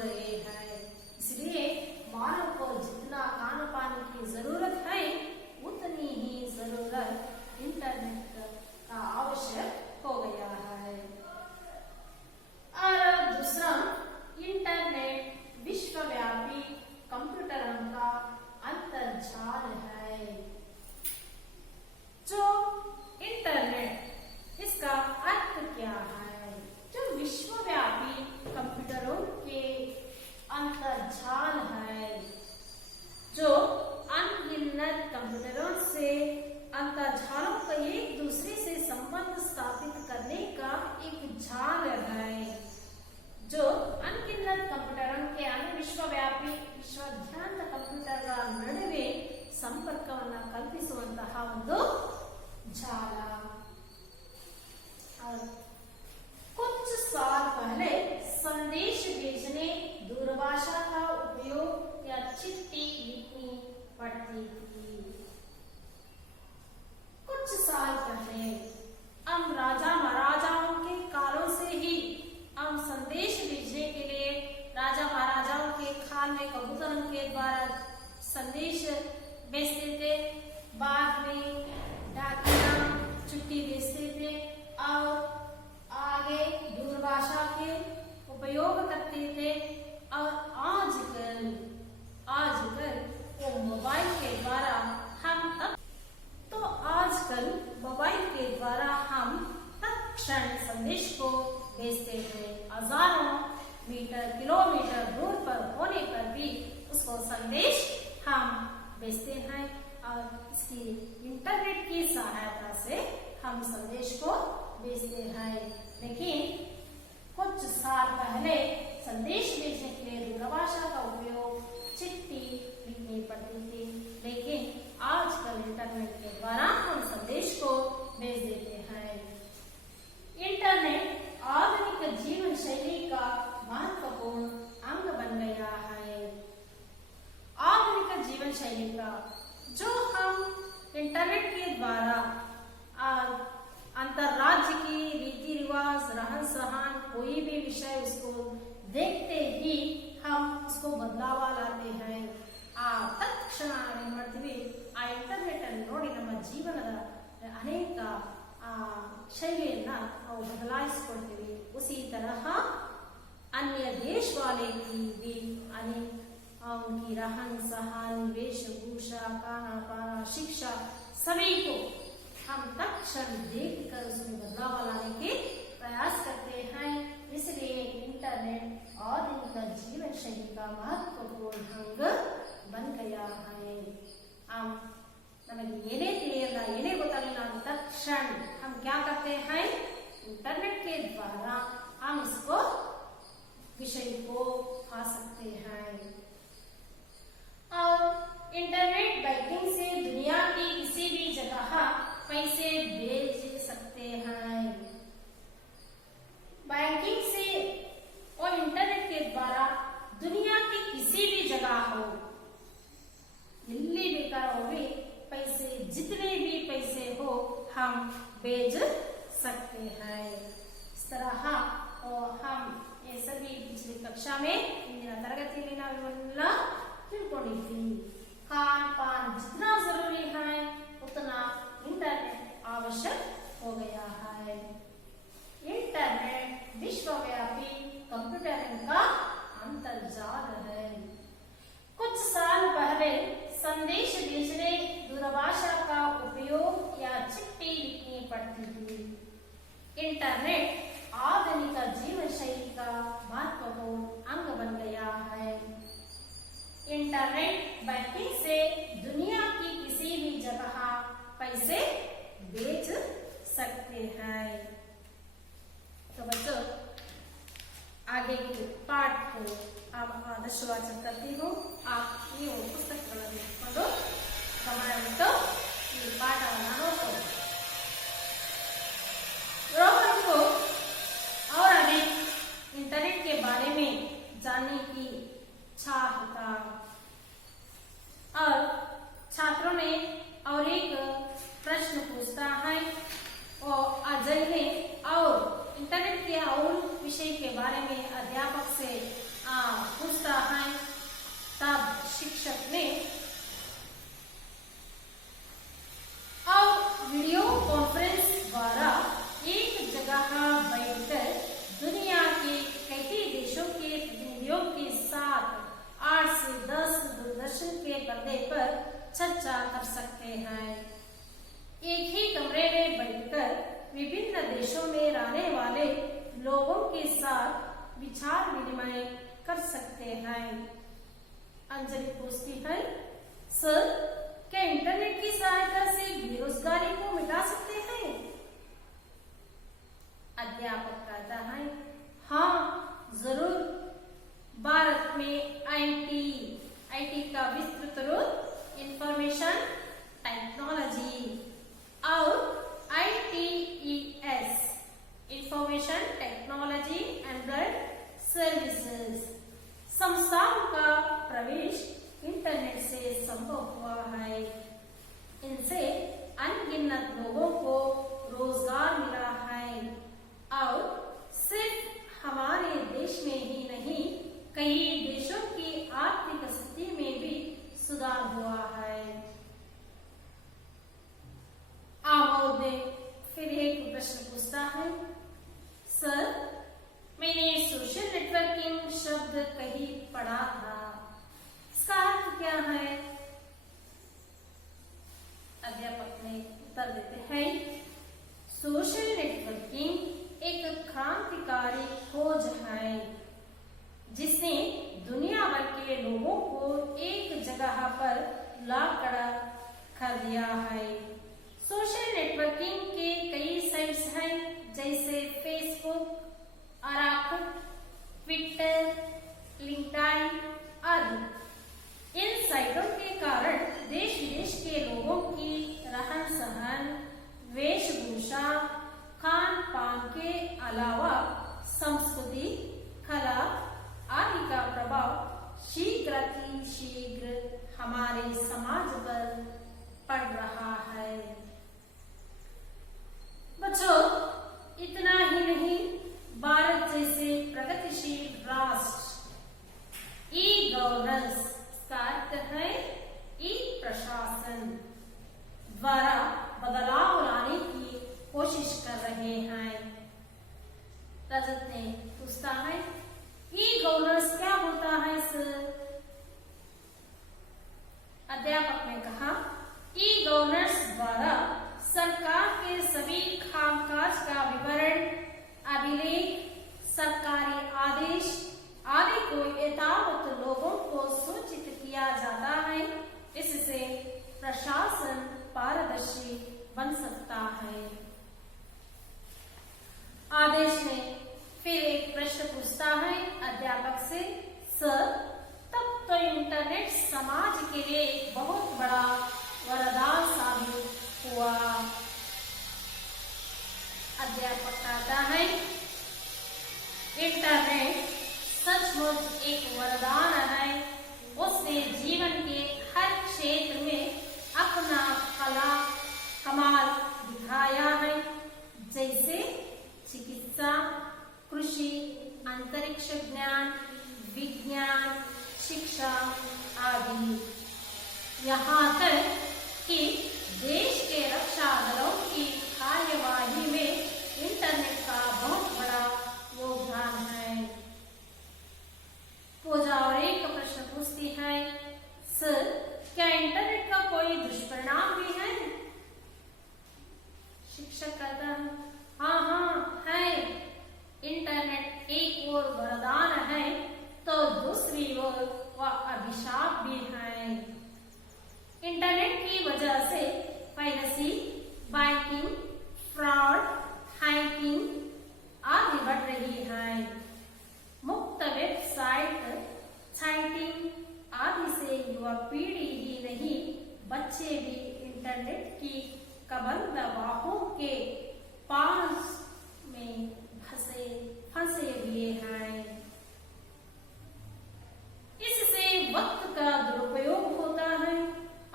रहे हैं। इसलिए मानव को जितना खान पानी की जरूरत है उतनी ही जरूरत इंटरनेट का आवश्यक हो गया है। और दूसरा, इंटरनेट विश्वव्यापी कंप्यूटरों का अंतर्जाल है। जो इंटरनेट, इसका अर्थ क्या है? जो विश्वव्यापी कंप्यूटरों के अंतर्जाल है, जो अनगिनत कंप्यूटरों से अंतर्जालों का एक दूसरे से संबंध स्थापित करने का एक जाल है। जो अनगिनत कंप्यूटरों के ವಿಶ್ವವ್ಯಾಪಿ ವಿಶ್ವದಾದ್ಯಂತ ಕಂಪ್ಯೂಟರ್ಗಳ ನಡುವೆ ಸಂಪರ್ಕವನ್ನು ಕಲ್ಪಿಸುವಂತಹ ಒಂದು ಜಾಲ। कुछ साल पहले संदेश भेजने दूरभाषा का उपयोग या चिट्ठी लिखनी पड़ती थी। कुछ साल पहले हम राजा महाराजाओं के कालों से ही हम संदेश भेजने के लिए राजा महाराजाओं के काल में कबूतरों के द्वारा संदेश भेजते थे। बाद में डाकिया चिट्ठी भेजते थे और आगे दूरभाषा के उपयोग करते थे। और आजकल वो मोबाइल के द्वारा आजकल मोबाइल के द्वारा हम तत्क्षण संदेश को भेजते हैं। हजारों मीटर किलोमीटर दूर पर होने पर भी उसको संदेश हम भेजते हैं। और इसकी इंटरनेट की सहायता से हम संदेश को भेजते हैं। लेकिन कुछ साल पहले संदेश भेजने के लिए दूरभाषा का उपयोग चिट्ठी लिखनी पड़ती थी, लेकिन आजकल इंटरनेट के द्वारा हम संदेश को भेज देते हैं। इंटरनेट आधुनिक जीवन शैली का महत्वपूर्ण अंग बन गया है। आधुनिक जीवन शैली का जो हम इंटरनेट के द्वारा अंतरराज्य की रीति रिवाज, रहन सहन, कोई भी विषय उसको देखते ही हम उसको बदलाव लाते हैं। तत्क्षण ಮಾಡ್ತೀವಿ। ಆ ಇಂಟರ್ನೆಟ್ ಅನ್ನು ನೋಡಿ ನಮ್ಮ ಜೀವನದ ಅನೇಕ शैलियನ್ನ ನಾವು ಬದಲಾಯಿಸಿಕೊಳ್ತೀವಿ। उसी तरह अन्य देश वाले भी उनकी रहन सहन, वेशभूषा, खाना पाना, शिक्षा सभी को हम तत्क्षण देखकर उसमें बदलाव लाने के प्रयास करते हैं। इसलिए इंटरनेट आधुनिक जीवन शैली का महत्वपूर्ण अंग बन गया है। नಮಗೆ ಏನೇ ತಿಳಿಯಲ್ಲ, ಏನೇ ಗೊತ್ತಾಗಲಿಲ್ಲ ಅಂತ तत्क्षण हम क्या करते हैं? इंटरनेट के द्वारा हम इसको विषय को पा सकते हैं। और इंटरनेट बैंकिंग से दुनिया की किसी भी जगह पैसे भेज सकते हैं। बैंकिंग से और इंटरनेट के द्वारा दुनिया की किसी भी जगह हो, दिल्ली बेकार हो भी पैसे, जितने भी पैसे हो हम भेज सकते हैं। इस तरह हम ये सभी पिछली कक्षा में इंदिನ ತರಗತಿಯಲ್ಲಿ ನಾವೆಲ್ಲ ತಿಳ್ಕೊಂಡಿದ್ವಿ। खान पान जितना जरूरी है उतना इंटरनेट आवश्यक हो गया है। इंटरनेट विश्वव्यापी कंप्यूटरिंग का अंतर्जाल है। कुछ साल पहले संदेश भेजने दूरभाषा का उपयोग या चिट्ठी लिखनी पड़ती थी। इंटरनेट आधुनिक जीवन शैली का महत्वपूर्ण अंग बन गया है। इंटरनेट बैंकिंग से दुनिया की किसी भी जगह पैसे भेज सकते हैं। तो बच्चों, आगे के पाठ को आप आदर्शवाचन करती हूँ। आप ये पुस्तकಗಳನ್ನು ಇಟ್ಕೊಂಡು ಗಮನವಿಟ್ಟು ಈ ಪಾಠವನ್ನು ನೋಡ್ಕೊಳ್ಳಿ। रोहन को और अधिक इंटरनेट के बारे में जानने की इच्छा था और छात्रों ने और एक प्रश्न पूछता है और अजय ने और इंटरनेट के और विषय के बारे में अध्यापक से पूछता है, तब शिक्षक ने अब वीडियो कॉन्फ्रेंस द्वारा एक जगह बैठकर दुनिया के कई देशों के प्रतिनिधियों के साथ 8 से 10 दूरदर्शन के पर्दे पर चर्चा कर सकते हैं। एक ही कमरे में बैठकर विभिन्न देशों में रहने वाले लोगों के साथ विचार विनिमय कर सकते हैं। अंजलि पूछती है, सर क्या इंटरनेट की सहायता से बेरोजगारी को मिटा सकते हैं? अध्यापक कहता है, हाँ जरूर। भारत में आईटी का विस्तृत रूप इंफॉर्मेशन टेक्नोलॉजी और ITES information technology Android services संस्थाओं का प्रवेश इंटरनेट से संभव हुआ है। इनसे अनगिनत लोगों को रोजगार मिला है और सिर्फ हमारे देश में ही नहीं, कई देशों की आर्थिक स्थिति में भी सुधार हुआ है। आमोद ने फिर एक प्रश्न पूछता है, सर मैंने सोशल नेटवर्किंग शब्द कहीं पढ़ा था, इसका अर्थ क्या है? अध्यापक ने उत्तर देते हैं, सोशल नेटवर्किंग एक क्रांतिकारी खोज है जिसने दुनिया भर के लोगों को एक जगह पर लाकर दिया है। सोशल नेटवर्किंग के कई साइट्स हैं, जैसे फेसबुक, ऑराकुट, ट्विटर, लिंक्डइन आदि। इन साइटों के कारण देश विदेश के लोगों की रहन सहन, वेशभूषा, खान पान के अलावा संस्कृति, कला आदि का प्रभाव शीघ्र हमारे समाज पर पड़ रहा है। बच्चों, इतना ही नहीं, भारत जैसे प्रगतिशील राष्ट्र ई गवर्नेंस का अर्थ है ई प्रशासन द्वारा बदलाव लाने की कोशिश कर रहे हैं। रजत ने पूछता है, ई गवर्नेंस क्या होता है सर? अध्यापक ने कहा, ई गवर्नेंस द्वारा सरकार के सभी कामकाज का विवरण, अभिलेख, सरकारी आदेश आदि को यथावत लोगों को सूचित किया जाता है। इससे प्रशासन पारदर्शी बन सकता है। आदेश में फिर एक प्रश्न पूछता है अध्यापक से, सर तब तो इंटरनेट समाज के लिए एक बहुत बड़ा वरदान साबित हुआ। अध्यापक कहता है, इंटरनेट सचमुच एक वरदान है। उसने जीवन के हर क्षेत्र में अपना कमाल दिखाया है, जैसे चिकित्सा, कृषि, अंतरिक्ष ज्ञान, विज्ञान, शिक्षा आदि। यहाँ तक कि देश के रक्षा दलों की कार्यवाही में इंटरनेट का बहुत बड़ा योगदान है। पूजा और एक प्रश्न पूछती है, सर क्या इंटरनेट का कोई दुष्परिणाम भी है? शिक्षक कहता है, हाँ है। इंटरनेट एक ओर वरदान है तो दूसरी ओर वह अभिशाप भी है। इंटरनेट की वजह से पायरेसी, बैंकिंग, फ्रॉड, हैकिंग आदि बढ़ रही है। मुक्त वेबसाइट, चैटिंग आदि से युवा पीढ़ी ही नहीं, बच्चे भी इंटरनेट की कबंद बाहों के पास में फंसे हुए हैं। इससे वक्त का दुरुपयोग होता है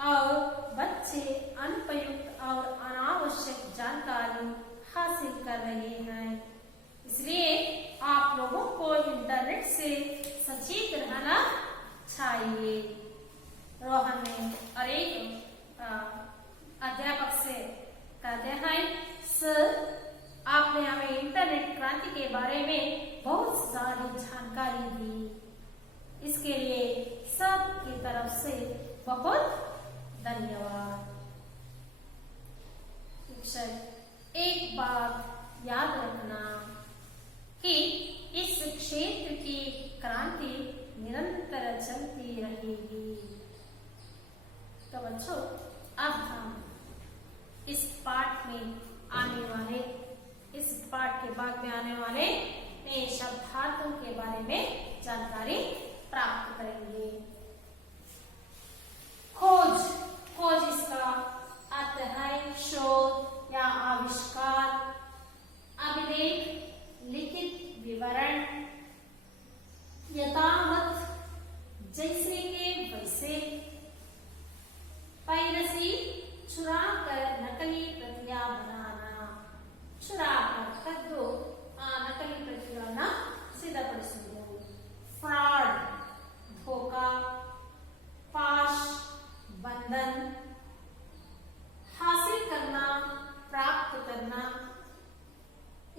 और बच्चे अनुपयुक्त और अनावश्यक जानकारी हासिल कर रहे हैं। इसलिए आप लोगों को इंटरनेट से बचित रहना चाहिए। रोहन ने और एक अध्यापक से कहते हैं, सर आपने हमें इंटरनेट क्रांति के बारे में बहुत सारी जानकारी दी, इसके लिए सबकी तरफ से बहुत धन्यवाद। शिक्षक, एक बात याद रखना कि इस क्षेत्र की क्रांति निरंतर चलती रहेगी। तो बच्चों, अब हम इस पाठ में आने वाले, इस पाठ के बाद में आने वाले नए शब्दार्थों के बारे में जानकारी प्राप्त करेंगे। खोज, खोज इसका अर्थ है शोध या आविष्कार। अभिलेख, लिखित विवरण। यथावत, जैसे के वैसे। पायरेसी, चुरा कर नकली प्रतियां बनाना। चुरा कर कद्दू नकली प्रतियां सिद्धपಡಿಸುವುದು। फ्रॉड, धोखा। पाश, बंधन। हासिल करना, प्राप्त करना।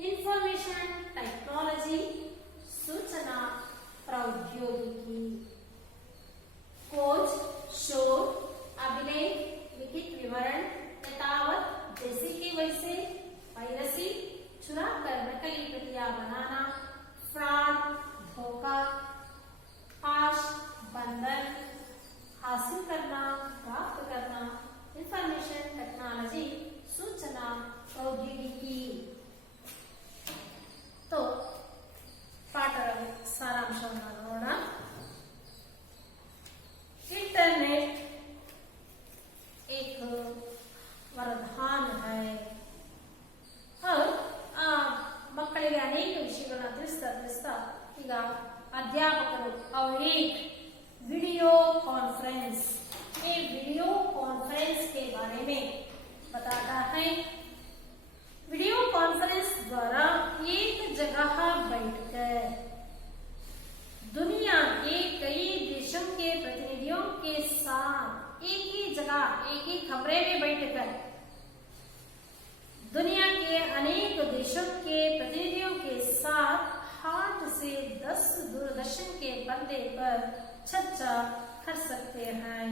इंफॉर्मेशन टेक्नोलॉजी, सूचना प्रौद्योगिकी। खोज, शोध, अभिलेख, लिखित विवरण। यथावत, जैसे कि वैसे। पायरेसी, चुरा कर नकली प्रतियां बनाना। फ्रॉड, धोखा। पाश, बंधन। हासिल करना, प्राप्त करना। इंफॉर्मेशन टेक्नोलॉजी, सूचना प्रौद्योगिकी। तो पाठದ ಸಾರಾಂಶವನ್ನು ನೋಡೋಣ। इंटरनेट एक वरदान है और ಮಕ್ಕಳಿಗೆ ಅನೇಕ ವಿಷಯಗಳನ್ನ ತಿಳಿಸ್ತಾ ಈಗ ಅಧ್ಯಾಪಕರು और एक वीडियो कॉन्फ्रेंस, ये वीडियो कॉन्फ्रेंस के बारे में बताता है। वीडियो कॉन्फ्रेंस द्वारा एक जगह बैठकर दुनिया के कई देशों के प्रतिनिधियों के साथ एक ही जगह, एक ही कमरे में बैठकर दुनिया के अनेक देशों के प्रतिनिधियों के साथ 8 से 10 दूरदर्शन के पर्दे पर चर्चा कर सकते हैं।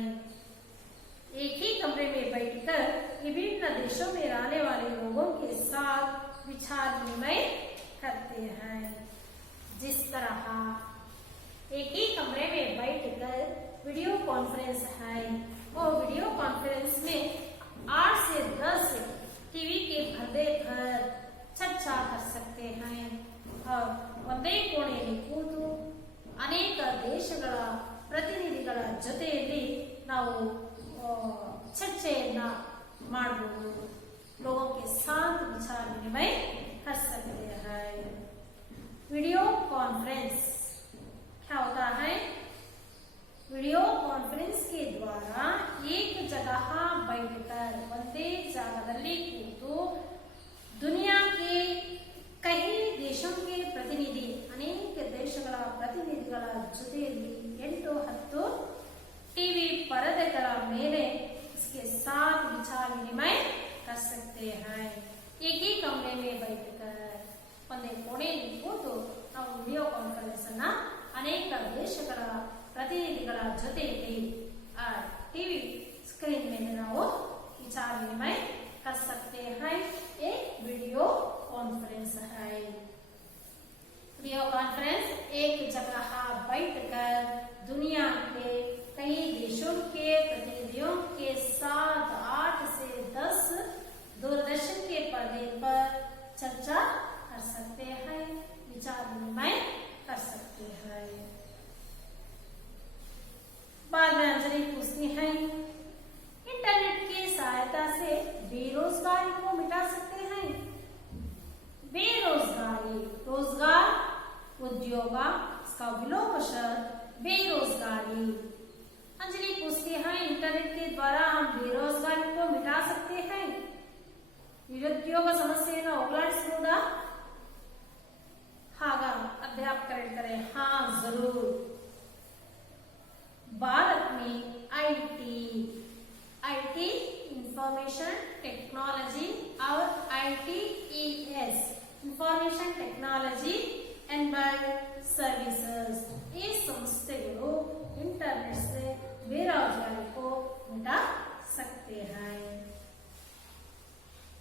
एक ही कमरे में बैठकर विभिन्न देशों में रहने वाले लोगों के साथ विचार विनिमय करते हैं। जिस तरह एक ही कमरे में बैठकर वीडियो कॉन्फ्रेंस है और वीडियो कॉन्फ्रेंस में 8 से 10 टीवी के पर्दे पर चर्चा कर सकते हैं और ಒಂದೇ ಕೋಣೆಯಲ್ಲಿ ಕೂತು ಅನೇಕ ದೇಶಗಳ ಪ್ರತಿನಿಧಿಗಳ ಜೊತೆಯಲ್ಲಿ ನಾವು ಚರ್ಚೆಯನ್ನ ಮಾಡಬಹುದು। लोगों के साथ विचार विनिमय कर सकते हैं। वीडियो कॉन्फ्रेंस क्या होता है? वीडियो कॉन्फ्रेंस के द्वारा एक जगह बैठकर ಒಂದೇ ಜಾಗದಲ್ಲಿ ಕೂತು दुनिया के कई देशों के प्रतिनिधि, अनेक ದೇಶಗಳ ಪ್ರತಿನಿಧಿಗಳ ಜೊತೆಯಲ್ಲಿ 8-10 टीवी परदೆಗಳ ಮೇಲೆ इसके साथ विचार विनिमय कर सकते हैं। एक ही कमरे में बैठकर ಒಂದೇ ಕೋಣೆಯಲ್ಲಿ ಕೂತು ನಾವು ವಿಡಿಯೋ ಕಾನ್ಫರೆನ್ಸ್ ಅನ್ನ ಅನೇಕ ದೇಶಗಳ ಪ್ರತಿನಿಧಿಗಳ ಜೊತೆಯಲ್ಲಿ टीवी स्क्रीन में ನಾವು विचार विनिमय कर सकते हैं। एक वीडियो कॉन्फ्रेंस है। वीडियो कॉन्फ्रेंस एक जगह बैठकर दुनिया के कई देशों के प्रतिनिधियों के साथ 8 से 10 दूरदर्शन के पर्दे पर चर्चा कर सकते हैं, विचार विनिमय कर सकते हैं। बाद में अंजलि पूछती है, इंटरनेट की सहायता से बेरोजगारी को मिटा सकते हैं? बेरोजगारी, रोजगार, उद्योग, इसका विलोम शब्द बेरोजगारी। अंजलि पूछती है, इंटरनेट के द्वारा हम बेरोजगारी को मिटा सकते हैं? ನಿರುದ್ಯೋಗ ಸಮಸ್ಯೆಯನ್ನು ಹೋಗಲಾಡಿಸಬಹುದಾ? ಆಗ ಅಧ್ಯಾಪಕರು ಹೇಳ್ತಾರೆ, ಹಾ ಜರೂರ್, ITES information technology and by services. ये संस्थेಗಳು इंटरनेट से बेरोजगारी को मिटा सकते हैं।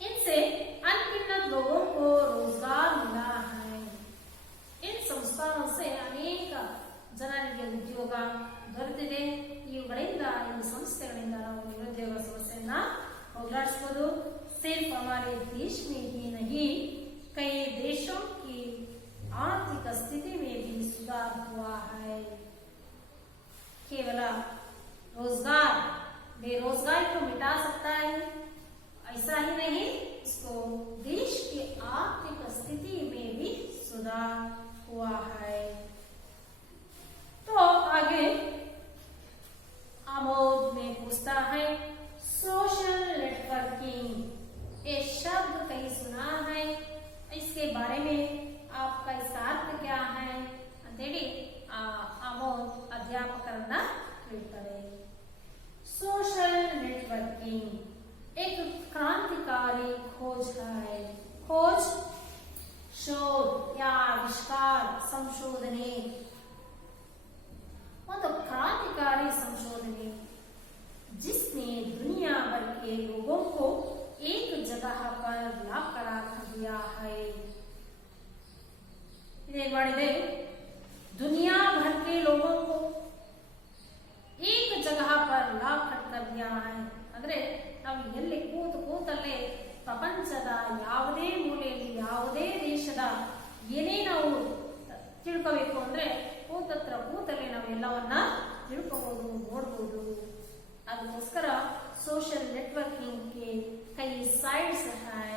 इनसे अनगिनत लोगों को रोजगार मिला है। इन संस्थानों से अनेक ಜನರಿಗೆ ಉದ್ಯೋಗ ದೊರೆತಿದೆ। ಇವುಗಳಿಂದ ಈ ಸಂಸ್ಥೆಗಳಿಂದ ನಾವು ನಿರುದ್ಯೋಗ ಸಮಸ್ಯೆಯನ್ನ ಹೋಗಲಾಡಿಸಬಹುದು। सिर्फ हमारे देश में ही नहीं कई देशों की आर्थिक स्थिति में भी सुधार हुआ है। केवल रोजगार बेरोजगारी को मिटा सकता है ऐसा ही नहीं, इसको देश की आर्थिक स्थिति में भी सुधार हुआ है। तो आगे आमोद में पूछता है सोशल नेटवर्किंग। ये शब्द कहीं सुना है, इसके बारे में आपका इसका अर्थ क्या है अंतेली आमोद अध्यापकरನ್ನ ಕೇಳ್ತಾರೆ। सोशल नेटवर्किंग एक क्रांतिकारी खोज है। खोज शोध या आविष्कार संशोधने ಒಂದು क्रांतिकारी संशोधने जिसने दुनिया भर के लोगों को एक जगह पर लाकर रख दिया है। दुनिया भर के लोगों को एक जगह पर लाकर कर दिया है ಅಂದ್ರೆ ನಾವು ಎಲ್ಲಿ ಕೂತಲ್ಲೇ ಪ್ರಪಂಚದ ಯಾವುದೇ ಮೂಲೆಯಲ್ಲಿ ಯಾವುದೇ ದೇಶದ ಏನೇ ನಾವು ತಿಳ್ಕೋಬೇಕು ಅಂದ್ರೆ ಕೂತಲ್ಲೇ ನಾವು ಎಲ್ಲವನ್ನ ತಿಳ್ಕೋಬಹುದು ನೋಡಬಹುದು। ಅದಕ್ಕೋಸ್ಕರ सोशल नेटवर्किंग के कई साइट्स है।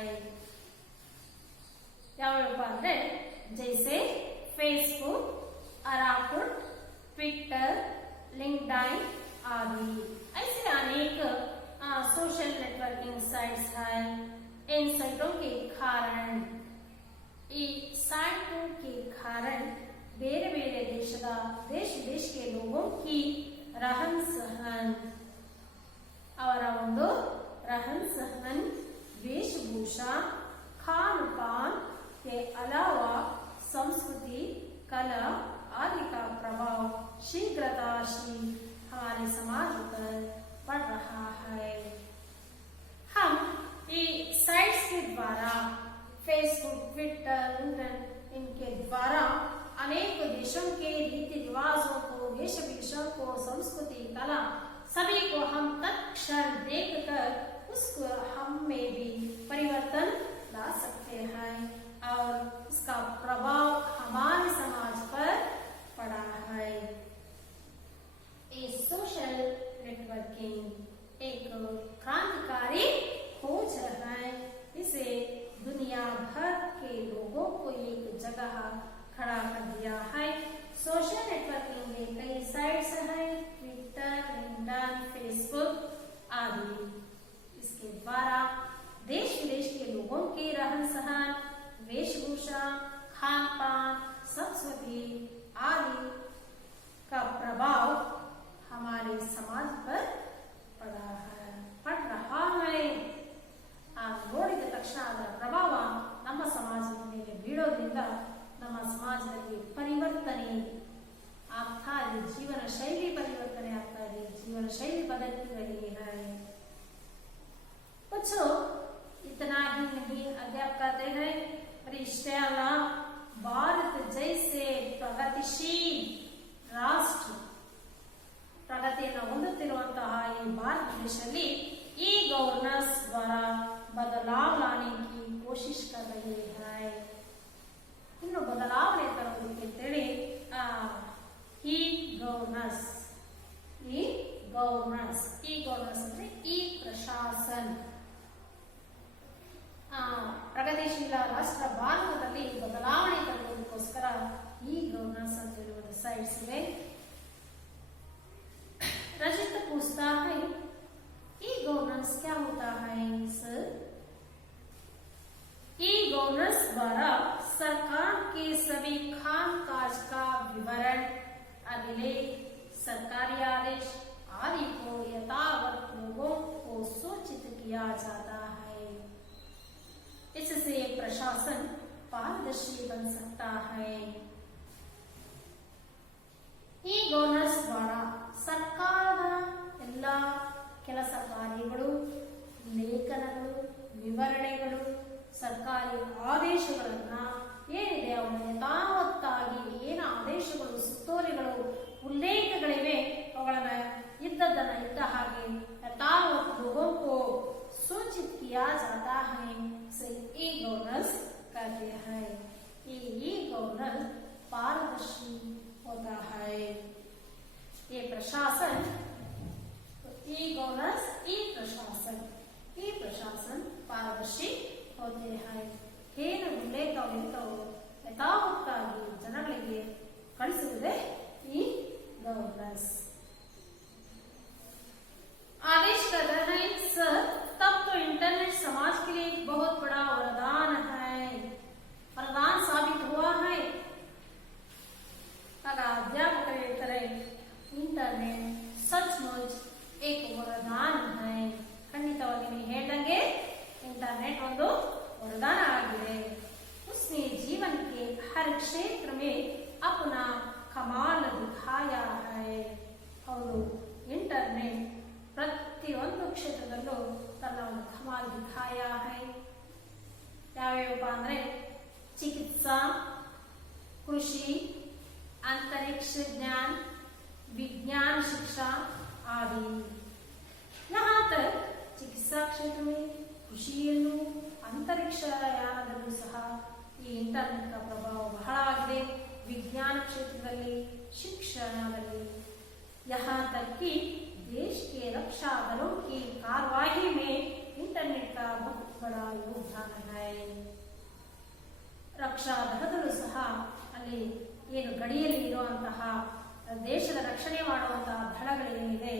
यावप्पा ಅಂದ್ರೆ जैसे फेसबुक, अराकुट, ट्विटर, लिंक्डइन आदि ऐसे अनेक सोशल नेटवर्किंग साइट्स है। इन साइटों के कारण ಬೇರೆ ಬೇರೆ ದೇಶ के लोगों की रहन सहन ಅವರ ಒಂದು रहन सहन वेशभूषा खान पान के अलावा संस्कृति कला आदि का प्रभाव शीघ्रता से हमारे समाज पर पड़ रहा है। हम ये साइट्स के द्वारा फेसबुक, ट्विटर, इनके द्वारा अनेक देशों के रीति रिवाजों को, वेशभूषा को, संस्कृति कला सभी को हम तत्क्षण देखकर उसको हम में भी परिवर्तन ला सकते हैं और इसका प्रभाव हमारे समाज पर पड़ा है। ये सोशल नेटवर्किंग एक क्रांतिकारी खोज है। इसे दुनिया भर के लोगों को एक जगह खड़ा कर दिया है। सोशल नेटवर्किंग में कई साइट्स हैं, ट्विटर, लिंक्डइन, फेसबुक आदि। इसके द्वारा देश विदेश के लोगों के रहन सहन, वेशभूषा, खान पान, संस्कृति आदि का प्रभाव हमारे समाज पर पड़ रहा है। ನೋಡಿದ ತಕ್ಷಣ ಅದರ ಪ್ರಭಾವ ನಮ್ಮ ಸಮಾಜದ ಮೇಲೆ ಬೀಳೋದ್ರಿಂದ ನಮ್ಮ ಸಮಾಜದಲ್ಲಿ ಪರಿವರ್ತನೆ ಆಗ್ತಾ ಇದೆ, ಜೀವನ ಶೈಲಿ ಪರಿವರ್ತನೆ ಆಗ್ತಾ ಇದೆ, जीवन शैली बदलती रही है। बच्चों इतना ही नहीं, अध्यापक कहते हैं भारत जैसे प्रगतिशील राष्ट्र ಪ್ರಗತಿಯನ್ನು ಹೊಂದುತ್ತಿರುವಂತಹ ಈ ಭಾರತ ದೇಶದಲ್ಲಿ ई गवर्नेंस द्वारा बदलाव लाने की कोशिश कर रही है। ಇನ್ನು ಬದಲಾವಣೆ ತರುವುದಕ್ಕೆ ಅಂತೇಳಿ ಈ ಗವರ್ನೆನ್ಸ್ ಅಂದ್ರೆ ಈ ಪ್ರಶಾಸನ ಪ್ರಗತಿಶೀಲ ರಾಷ್ಟ್ರ ಭಾರತದಲ್ಲಿ ಬದಲಾವಣೆ ತರುವುದಕ್ಕೋಸ್ಕರ ಈ ಗವರ್ನೆನ್ಸ್ ಅಂತ ಹೇಳುವ ಸೈಟ್ಸ್ ಇವೆ। रजत पूछता है ई गवर्नेंस क्या होता है सर? ई गवर्नेंस द्वारा सरकार के सभी कामकाज का विवरण, अभिलेख, सरकारी आदेश आदि को यथावत लोगों को सूचित किया जाता है। इससे प्रशासन पारदर्शी बन सकता है। ಈ ಗವರ್ನರ್ಸ್ ದ್ವಾರ ಸರ್ಕಾರದ ಎಲ್ಲ ಕೆಲಸ ಕಾರ್ಯಗಳು, ಲೇಖನಗಳು, ವಿವರಣೆಗಳು, ಸರ್ಕಾರಿ ಆದೇಶಗಳನ್ನ ಏನಿದೆ ಅವುಗಳ ಯಥಾವತ್ತಾಗಿ ಏನು ಆದೇಶಗಳು, ಸುತ್ತೋಲೆಗಳು, ಉಲ್ಲೇಖಗಳಿವೆ ಅವುಗಳನ್ನ ಇದ್ದದ್ದನ್ನ ಇದ್ದ ಹಾಗೆ यथावत लोगों को सूचित किया जाता है, से ई गवर्नेंस कहते हैं। ई गवर्नेंस पारदर्शी होता है। ये प्रशासन, ई गवर्नेंस, ई प्रशासन पारदर्शी होते हैं। ಏನು ಉಲ್ಲೇಖವಿರುತ್ತವೋ ಯಥಾವತ್ತಾಗಿ ಜನಗಳಿಗೆ ಕಳಿಸುವುದೇ ಈ ಗವರ್ನೆನ್ಸ್। आदेश कर रहे हैं सर, तब तो इंटरनेट समाज के लिए एक बहुत बड़ा वरदान है, वरदान साबित हुआ है। ಆಗ ಅಧ್ಯಾಪಕರು ಹೇಳ್ತಾರೆ, ಇಂಟರ್ನೆಟ್ सचमुच एक वरदान है। ಖಂಡಿತವಾಗಿ ನೀವು ಹೇಳ್ದಂಗೆ इंटरनेट ಒಂದು वरदान आಗಿದೆ। उसने जीवन के हर क्षेत्र में अपना कमाल दिखाया है। ಅವರು ಇಂಟರ್ನೆಟ್ ಪ್ರತಿಯೊಂದು ಕ್ಷೇತ್ರದಲ್ಲೂ ತನ್ನ ಒಂದು ಕಮಾಲ್ ದಿಖಾಯ ಹೈ। ಯಾವ್ಯಾವಪ್ಪ ಅಂದ್ರೆ ಚಿಕಿತ್ಸಾ, ಕೃಷಿ, अंतरिक्ष ज्ञान, विज्ञान शिक्षा आदि। यहाँ तक चिकित्सा क्षेत्र में, ಕೃಷಿಯಲ್ಲೂ, ಅಂತರಿಕ್ಷ ಯಾನದಲ್ಲೂ ಸಹ ಈ ಇಂಟರ್ನೆಟ್ ಪ್ರಭಾವ ಬಹಳ ಆಗಿದೆ। ವಿಜ್ಞಾನ ಕ್ಷೇತ್ರದಲ್ಲಿ, ಶಿಕ್ಷಣದಲ್ಲಿ, यहाँ तक कि देश के रक्षा बलों की कार्यवाही में इंटरनेट का बहुत बड़ा योगदान है। ರಕ್ಷಾ ದಳದಲ್ಲೂ ಸಹ ಅಲ್ಲಿ ಏನು ಗಡಿಯಲ್ಲಿ ಇರುವಂತಹ ದೇಶದ ರಕ್ಷಣೆ ಮಾಡುವಂತಹ ದಳಗಳೇನಿದೆ,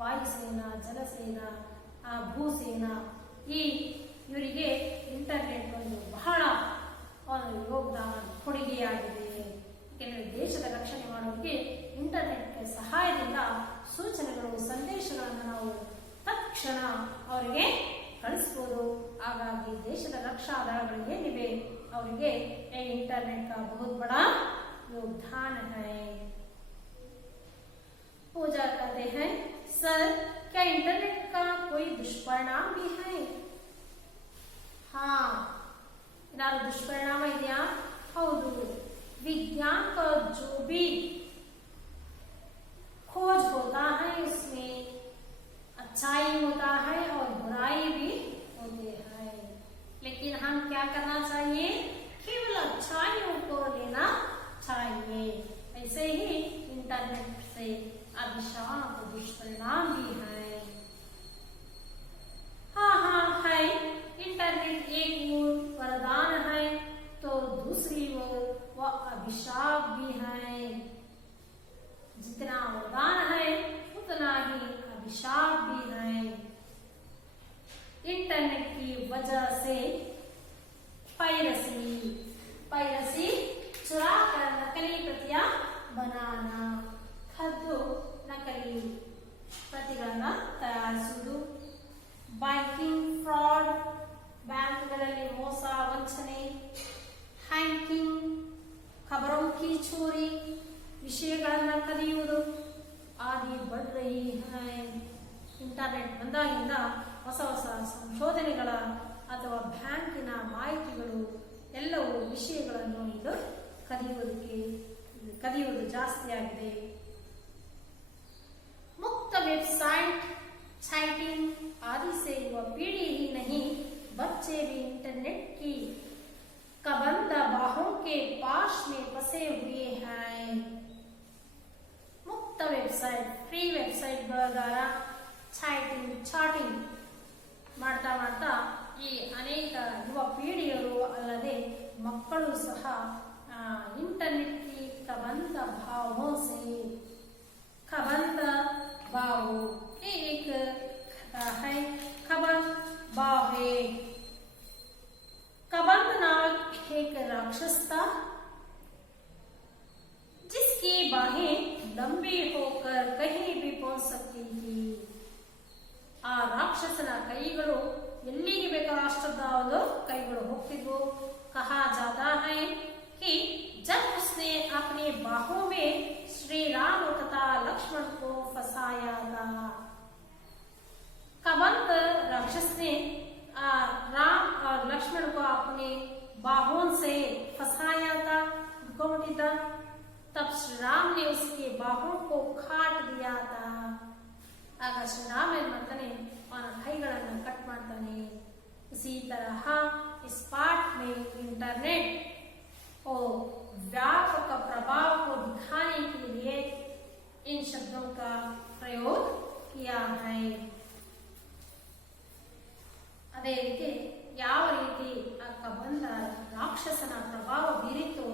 ವಾಯುಸೇನಾ, ಜಲಸೇನಾ, ಭೂಸೇನಾ, ಇವರಿಗೆ ಇಂಟರ್ನೆಟ್ ಒಂದು ಬಹಳ ಒಂದು ಯೋಗದಾನ, ಕೊಡುಗೆಯಾಗಿದೆ। ಯಾಕೆಂದರೆ ದೇಶದ ರಕ್ಷಣೆ ಮಾಡೋದಕ್ಕೆ ಇಂಟರ್ನೆಟ್ ಸಹಾಯದಿಂದ ಸೂಚನೆಗಳು, ಸಂದೇಶಗಳನ್ನು ನಾವು ತಕ್ಷಣ ಅವರಿಗೆ ಕಳಿಸಬಹುದು। ಹಾಗಾಗಿ ದೇಶದ ರಕ್ಷಾ ದಳಗಳು ಏನಿವೆ ಅವರಿಗೆ इंटरनेट का बहुत बड़ा योगदान है। पूजा कहते हैं, सर क्या इंटरनेट का कोई दुष्परिणाम भी है? हाँ, ಏನಾದ್ರು दुष्परिणाम ಇದೆಯಾ? ಹೌದು। विज्ञान का जो भी खोज होता है उसमें अच्छाई होता है और बुराई भी होती है, लेकिन हम क्या करना चाहिए? केवल अच्छाइयों को लेना चाहिए। ऐसे ही इंटरनेट से अभिशाप, दुष्परिणाम भी है। हाँ है, इंटरनेट एक ओर वरदान है तो दूसरी ओर वह अभिशाप भी है। जितना वरदान है उतना ही अभिशाप भी है। इंटरनेट की वजह से पायरसी चुरा कर नकली प्रतियां बनाना, ಕದ್ದು ನಕಲಿ ಪ್ರತಿಗಳನ್ನ ತಯಾರಿಸುವುದು, ಬ್ಯಾಂಕಿಂಗ್ ಫ್ರಾಡ್, ಬ್ಯಾಂಕ್ಗಳಲ್ಲಿ ಮೋಸ, ವಂಚನೆ, ಹ್ಯಾಕಿಂಗ್, ಖಬರೋं की ಚೋರಿ, ವಿಷಯಗಳನ್ನ ಕದಿಯುವುದು ಆದಿ बढ़ रही है। ಇಂಟರ್ನೆಟ್ ಬಂದಾಗಿಂದ ಹೊಸ ಹೊಸ ಸಂಶೋಧನೆಗಳ ಅಥವಾ ಬ್ಯಾಂಕಿನ ಮಾಹಿತಿಗಳು ಎಲ್ಲವೂ ವಿಷಯಗಳನ್ನು ಇದು ಕದಿಯುವುದು ಜಾಸ್ತಿ ಆಗಿದೆ। मुक्त वेबसाइट, चैटिंग आदि से युवा पीढ़ी ही नहीं बच्चे भी इंटरनेट की कबंद बाहों के पास में फंसे हुए हैं। मुक्त वेबसाइट, फ्री वेबसाइट द्वारा ಚಾಟಿಂಗ್ ಮಾಡ್ತಾ ಮಾಡ್ತಾ ಈ ಅನೇಕ ಯುವ ಪೀಳಿಗೆಯರು ಅಲ್ಲದೆ ಮಕ್ಕಳು ಸಹ इंटरनेट की कबंद भावों से, कबंद भाव एक है, कबंद भाव है। कबंद नाग एक राक्षस था जिसकी बाहें लंबी होकर कहीं भी पहुंच सकती थी। ಆ ರಾಕ್ಷಸನ ಕೈಗಳು ಎಲ್ಲಿಗೆ ಬೇಕೋ ಅಷ್ಟದ ಕೈಗಳು फिर वो कहा जाता है कि जब उसने अपनी बाहों में श्री राम तथा लक्ष्मण को फंसाया था। कबंध राक्षस ने राम और लक्ष्मण को अपने बाहों से फंसाया था, गोमती था। तब श्री राम ने उसके बाहों को काट दिया था। ಆಗ ಶ್ರೀರಾಮ ಏನ್ ಮಾಡ್ತಾನೆ, ಅವನ ಕೈಗಳನ್ನು ಕಟ್ ಮಾಡ್ತಾನೆ। इसी तरह इस पाठ में इंटरनेट और व्यापक प्रभाव को दिखाने के लिए इन शब्दों का प्रयोग किया है। ಅದೇ ರೀತಿ ಯಾವ ರೀತಿ ಆ ಕಬಂಧ ರಾಕ್ಷಸನ ಪ್ರಭಾವ ಬೀರಿತ್ತು,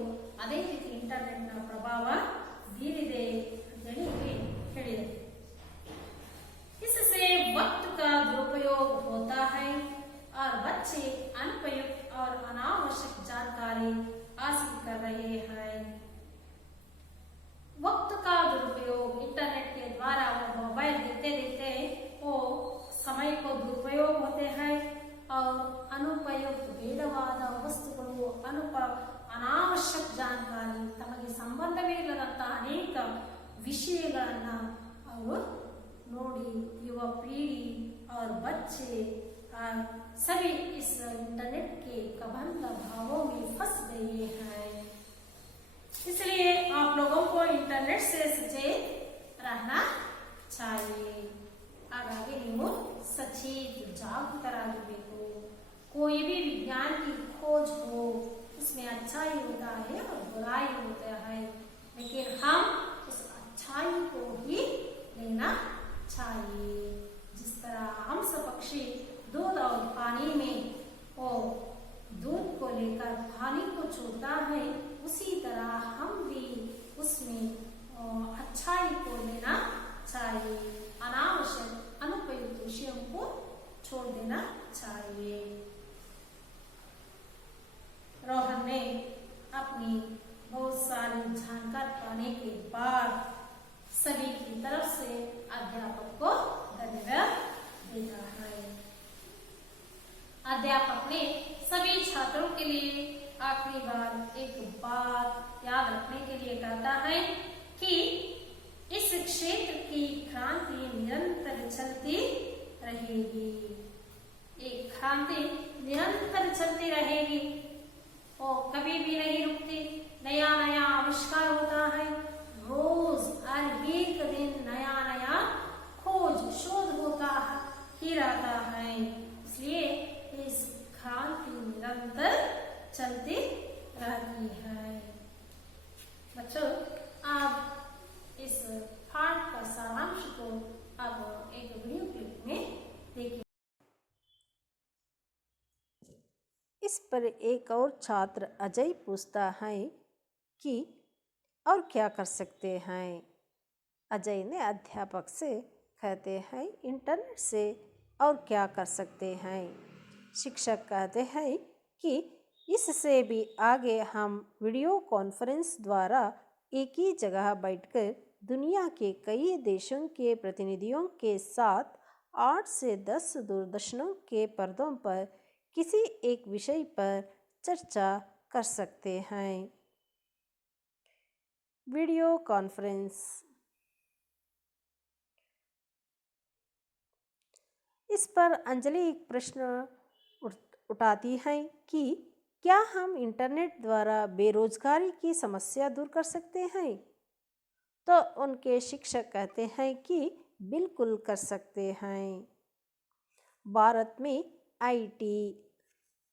ಅದೇ ರೀತಿ ಇಂಟರ್ನೆಟ್ನ ಪ್ರಭಾವ ಬೀರಿದೆ ಅಂತೇಳಿ ಹೇಳಿದೆ। इससे वक्त का दुरुपयोग होता है और बच्चे अनुपयुक्त और अनावश्यक जानकारी हासिल कर रहे हैं। वक्त का दुरुपयोग, इंटरनेट के द्वारा वो मोबाइल देखते देखते वो समय को दुरुपयोग होते हैं और अनुपयुक्त ಬೇಡವಾದ ವಸ್ತುಗಳು, ಅನಾವಶ್ಯಕ ಜಾಣಕಾರಿ, ತಮಗೆ ಸಂಬಂಧವೇ ಇಲ್ಲದಂತಹ ಅನೇಕ ವಿಷಯಗಳನ್ನು ಅವರು नोड़ी युवा पीढ़ी और बच्चे सभी इस इंटरनेट के कबंध भावों में फंस गए हैं। इसलिए आप लोगों को इंटरनेट से सचेत रहना चाहिए। ಹಾಗಾಗಿ ನೀವು सचेत जागरूकरागिरಬೇಕು। कोई भी विज्ञान की खोज हो उसमें अच्छाई होता है और बुराई होता है, लेकिन हम उस अच्छाई को ही लेना चाहिए। जिस तरह हंस पक्षी दूध और पानी में वो दूध को लेकर पानी को छोड़ता है, उसी तरह हम भी उसमें अच्छाई को लेना चाहिए, अनावश्यक अनुपयुक्त विषयों को छोड़ देना चाहिए। रोहन ने अपनी बहुत सारी जानकारी पाने के बाद सभी की तरफ से अध्यापक को धन्यवाद देता है। अध्यापक ने सभी छात्रों के लिए आखिरी बार एक बात याद रखने के लिए कहता है कि इस क्षेत्र की क्रांति निरंतर चलती रहेगी। एक क्रांति निरंतर चलती रहेगी और कभी भी नहीं रुकती। नया नया आविष्कार होता है, रोज हर एक दिन नया नया खोज शोध होता ही रहता है। इसलिए इस क्रांति निरंतर चलती रहती है। बच्चों, आप इस पाठ का सारांश को अब एक वीडियो क्लिप में देखिए। इस पर एक और छात्र अजय पूछता है कि और क्या कर सकते हैं। अजय ने अध्यापक से कहते हैं इंटरनेट से और क्या कर सकते हैं। शिक्षक कहते हैं कि इससे भी आगे हम वीडियो कॉन्फ्रेंस द्वारा एक ही जगह बैठकर दुनिया के कई देशों के प्रतिनिधियों के साथ 8 से 10 दूरदर्शनों के पर्दों पर किसी एक विषय पर चर्चा कर सकते हैं। Video conference. इस पर अंजलि एक प्रश्न उठाती है कि क्या हम इंटरनेट द्वारा बेरोजगारी की समस्या दूर कर सकते हैं। तो उनके शिक्षक कहते हैं कि बिल्कुल कर सकते हैं। भारत में आईटी,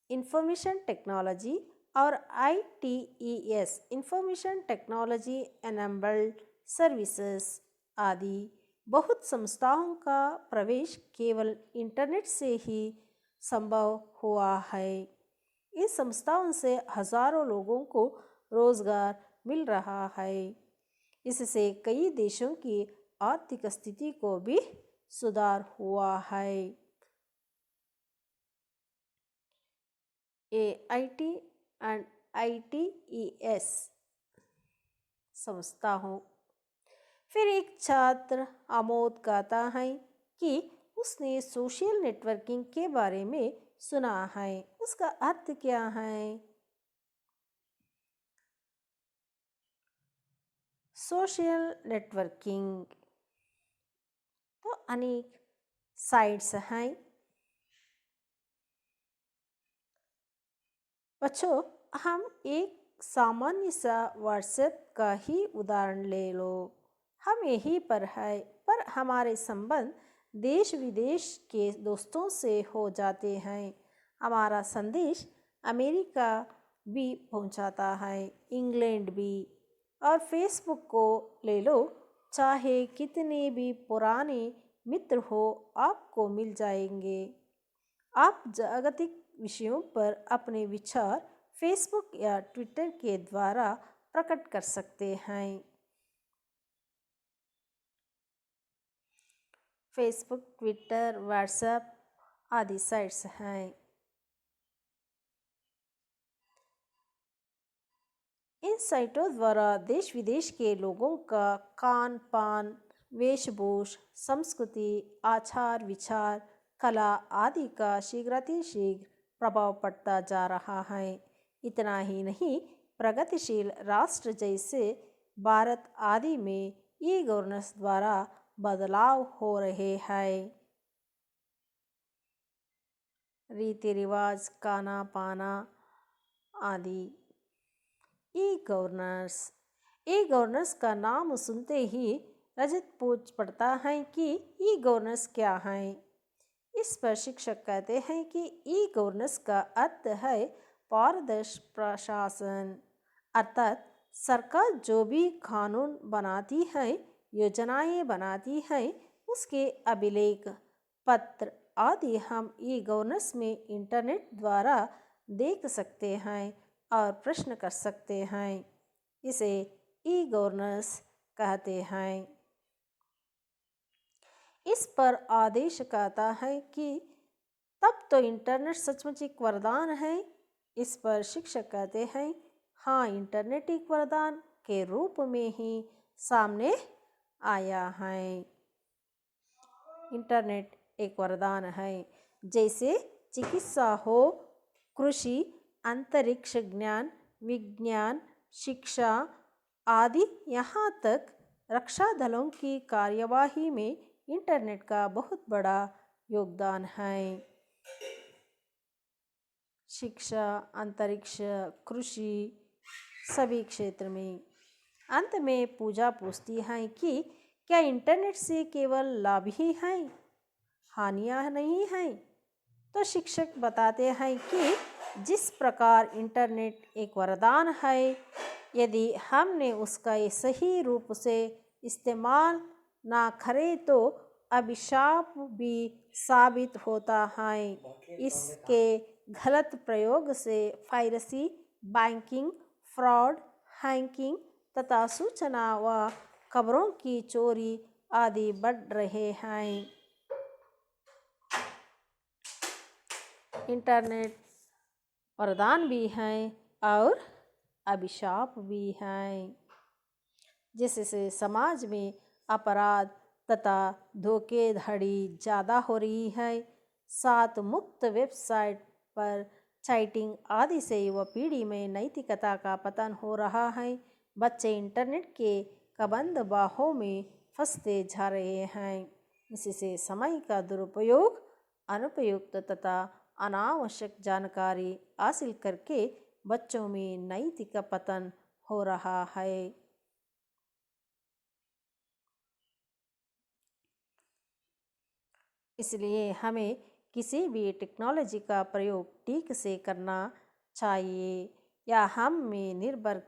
इंफॉर्मेशन टेक्नोलॉजी और ITES, information technology enabled services आदि बहुत संस्थाओं का प्रवेश केवल इंटरनेट से ही संभव हुआ है। इन संस्थाओं से हजारों लोगों को रोजगार मिल रहा है। इससे कई देशों की आर्थिक स्थिति को भी सुधार हुआ है। AIT एंड ITES संस्थाओं। फिर एक छात्र आमोद कहता है कि उसने सोशल नेटवर्किंग के बारे में सुना है, उसका अर्थ क्या है? Social networking. तो अनेक साइट्स हैं। बच्चों, हम एक सामान्य सा व्हाट्सएप का ही उदाहरण ले लो। हम यहीं पर है, पर हमारे संबंध देश विदेश के दोस्तों से हो जाते हैं। हमारा संदेश अमेरिका भी पहुंचाता है, इंग्लैंड भी। और फेसबुक को ले लो, चाहे कितने भी पुराने मित्र हो, आपको मिल जाएंगे। आप जागतिक विषयों पर अपने विचार फेसबुक या ट्विटर के द्वारा प्रकट कर सकते हैं। फेसबुक, ट्विटर, व्हाट्सएप आदि साइट्स हैं। इन साइटों द्वारा देश विदेश के लोगों का खान पान, वेशभूषा, संस्कृति, आचार विचार, कला आदि का शीघ्रातिशीघ्र प्रभाव पड़ता जा रहा है। इतना ही नहीं, प्रगतिशील राष्ट्र जैसे भारत आदि में ई गवर्नेंस द्वारा बदलाव हो रहे हैं। रीति रिवाज, खाना पाना आदि। ई गवर्नेंस का नाम सुनते ही रजत पूछ पड़ता है कि ई गवर्नेंस क्या है। इस पर शिक्षक कहते हैं कि ई गवर्नेंस का अर्थ है पारदर्शी प्रशासन, अर्थात सरकार जो भी कानून बनाती है, योजनाएं बनाती है, उसके अभिलेख पत्र आदि हम ई गवर्नेंस में इंटरनेट द्वारा देख सकते हैं और प्रश्न कर सकते हैं। इसे ई गवर्नेंस कहते हैं। इस पर आदेश कहता है कि तब तो इंटरनेट सचमुच एक वरदान है। इस पर शिक्षक कहते हैं, हाँ, इंटरनेट एक वरदान के रूप में ही सामने आया है। इंटरनेट एक वरदान है, जैसे चिकित्सा हो, कृषि, अंतरिक्ष ज्ञान, विज्ञान, शिक्षा आदि, यहाँ तक रक्षा दलों की कार्यवाही में इंटरनेट का बहुत बड़ा योगदान है। शिक्षा, अंतरिक्ष, कृषि सभी क्षेत्र में। अंत में पूजा पूछती है कि क्या इंटरनेट से केवल लाभ ही हैं, हानियाँ नहीं हैं? तो शिक्षक बताते हैं कि जिस प्रकार इंटरनेट एक वरदान है, यदि हमने उसका सही रूप से इस्तेमाल ना करें तो अभिशाप भी साबित होता है। इसके गलत प्रयोग से पायरेसी, बैंकिंग फ्रॉड, हैकिंग तथा सूचना व खबरों की चोरी आदि बढ़ रहे हैं। इंटरनेट वरदान भी है और अभिशाप भी है, जिससे समाज में अपराध तथा धोखाधड़ी ज़्यादा हो रही है। साथ मुक्त वेबसाइट पर चैटिंग आदि से युवा पीढ़ी में नैतिकता का पतन हो रहा है। बच्चे इंटरनेट के कबंध बाहों में फंसते जा रहे हैं। इससे समय का दुरुपयोग, अनुपयुक्त तथा अनावश्यक जानकारी हासिल करके बच्चों में नैतिक पतन हो रहा है। इसलिए हमें किसी भी टेक्नोलॉजी का प्रयोग ठीक से करना चाहिए, या हम में निर्भर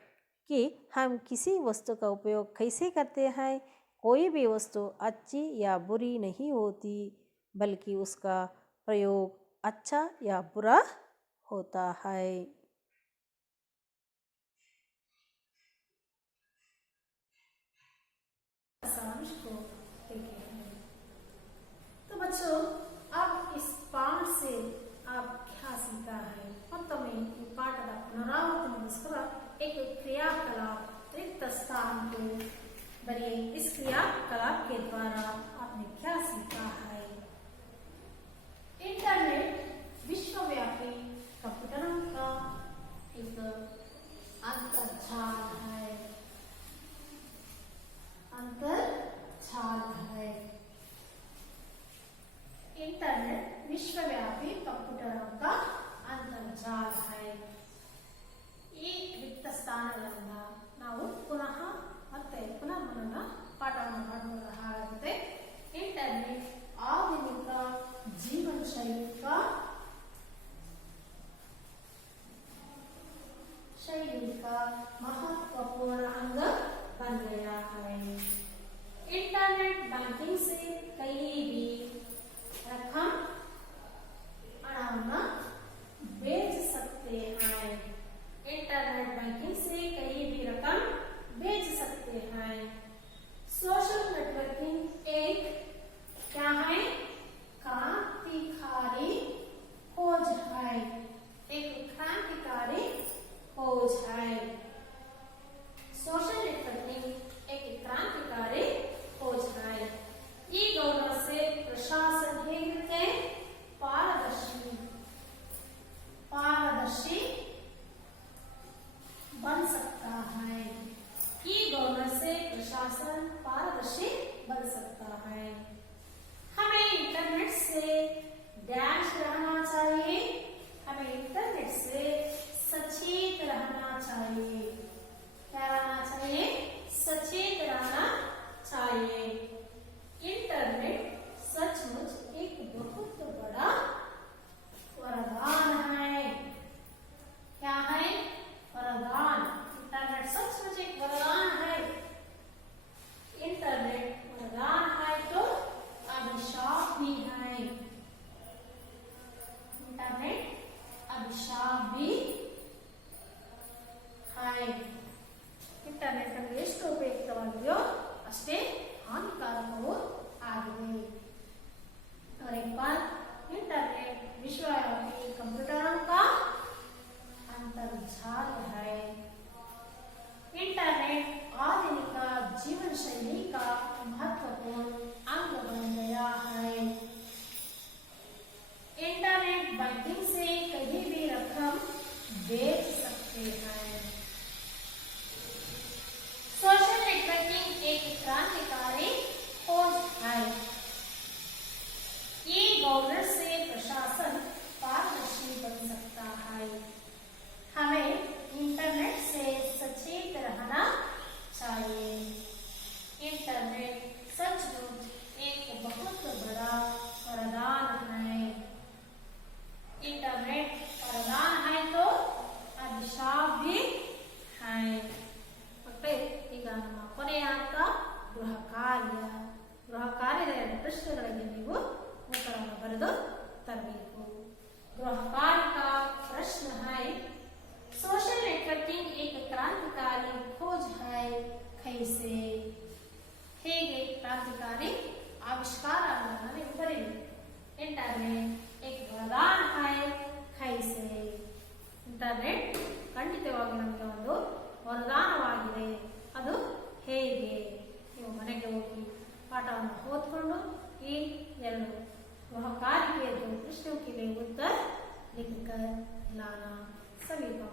कि हम किसी वस्तु का उपयोग कैसे करते हैं। कोई भी वस्तु अच्छी या बुरी नहीं होती, बल्कि उसका प्रयोग अच्छा या बुरा होता है। तो बच्चों, अब इस पाठ से आप क्या सीखा है? मತ್ತೊಮ್ಮೆ ಈ ಪಾಠದ ಪುನರಾವರ್ತನೆಗೋಸ್ಕರ एक क्रियाकलाप रिक्त स्थान को बनिए। इस क्रियाकलाप के द्वारा आपने क्या सीखा है? इंटरनेट विश्व शैली का महत्वपूर्ण अंग बन गया है। इंटरनेट बैंकिंग से कहीं भी रकम अड़ाना बेच सकते हैं। इंटरनेट बैंकिंग से कहीं भी रकम बेच सकते हैं। सोशल नेटवर्किंग एक क्या है? क्रांतिकारी खोज है। एक क्रांतिकारी खोज है। सोशल नेटवर्किंग एक क्रांतिकारी खोज है। ई गवर्नर से प्रशासन हेतु पारदर्शी बन सकता है। ई गवर्नर से प्रशासन पारदर्शी बन सकता है। हमें इंटरनेट से डैश रहना चाहिए। हमें इंटरनेट से सचेत रहना चाहिए। क्या रहना चाहिए? सचेत रहना चाहिए। इंटरनेट सचमुच एक बहुत बड़ा वरदान है। क्या है? वरदान। इंटरनेट सचमुच एक वरदान है। इंटरनेट वरदान है तो अभिशाप भी है। इंटरनेट अभिशाप भी है। ಇಂಟರ್ನೆಟ್ ನಮಗೆ ಎಷ್ಟು ಉಪಯುಕ್ತವಾಗಿದೆಯೋ ಅಷ್ಟೇ ಹಾನಿಕಾರಕವೂ ಆಗಿದೆ। और एक बार इंटरनेट विश्वव्यापी कंप्यूटरों का अंतर्जाल है। इंटरनेट आधुनिक जीवन शैली का महत्वपूर्ण अंग बन गया है। इंटरनेट बैंकिंग से कहीं भी रकम बेच सकते हैं। सोशल नेटवर्किंग एक क्रांतिकारी खोज है। ये गवर्नर से प्रशासन पारदर्शी बन सकता है। हमें इंटरनेट से सचेत रहना चाहिए। इंटरनेट सचमुच एक बहुत बड़ा वरदान है। इंटरनेट वरदान है तो अभिशाप भी है। ಈಗ ನಮ್ಮ ಕೊನೆಯ ಹಂತ ಗೃಹ ಕಾರ್ಯದ ಎರಡು ಪ್ರಶ್ನೆಗಳಿಗೆ ನೀವು ಉತ್ತರವನ್ನು ಬರೆದು ತರಬೇಕು। गृह कार्य का प्रश्न है, सोशल नेटवर्किंग एक क्रांतिकारी खोज है कैसे? ಹೇಗೆ क्रांतिकारी आविष्कार ಅನ್ನೋದನ್ನ ಬರೆಯಿರಿ। इंटरनेट एक वरदान है कैसे? इंटरनेट ಖಂಡಿತವಾಗಿ ನಮಗೆ ಒಂದು ವರದಾನವಾಗಿದೆ, ಅದು ಹೇಗೆ? ನೀವು ಮನೆಗೆ ಹೋಗಿ ಪಾಠವನ್ನು ಓದ್ಕೊಂಡು ಈ ಎರಡು गृह कार्य के 2 प्रश्नों के लिए उत्तर लिखकर लाना। सभी को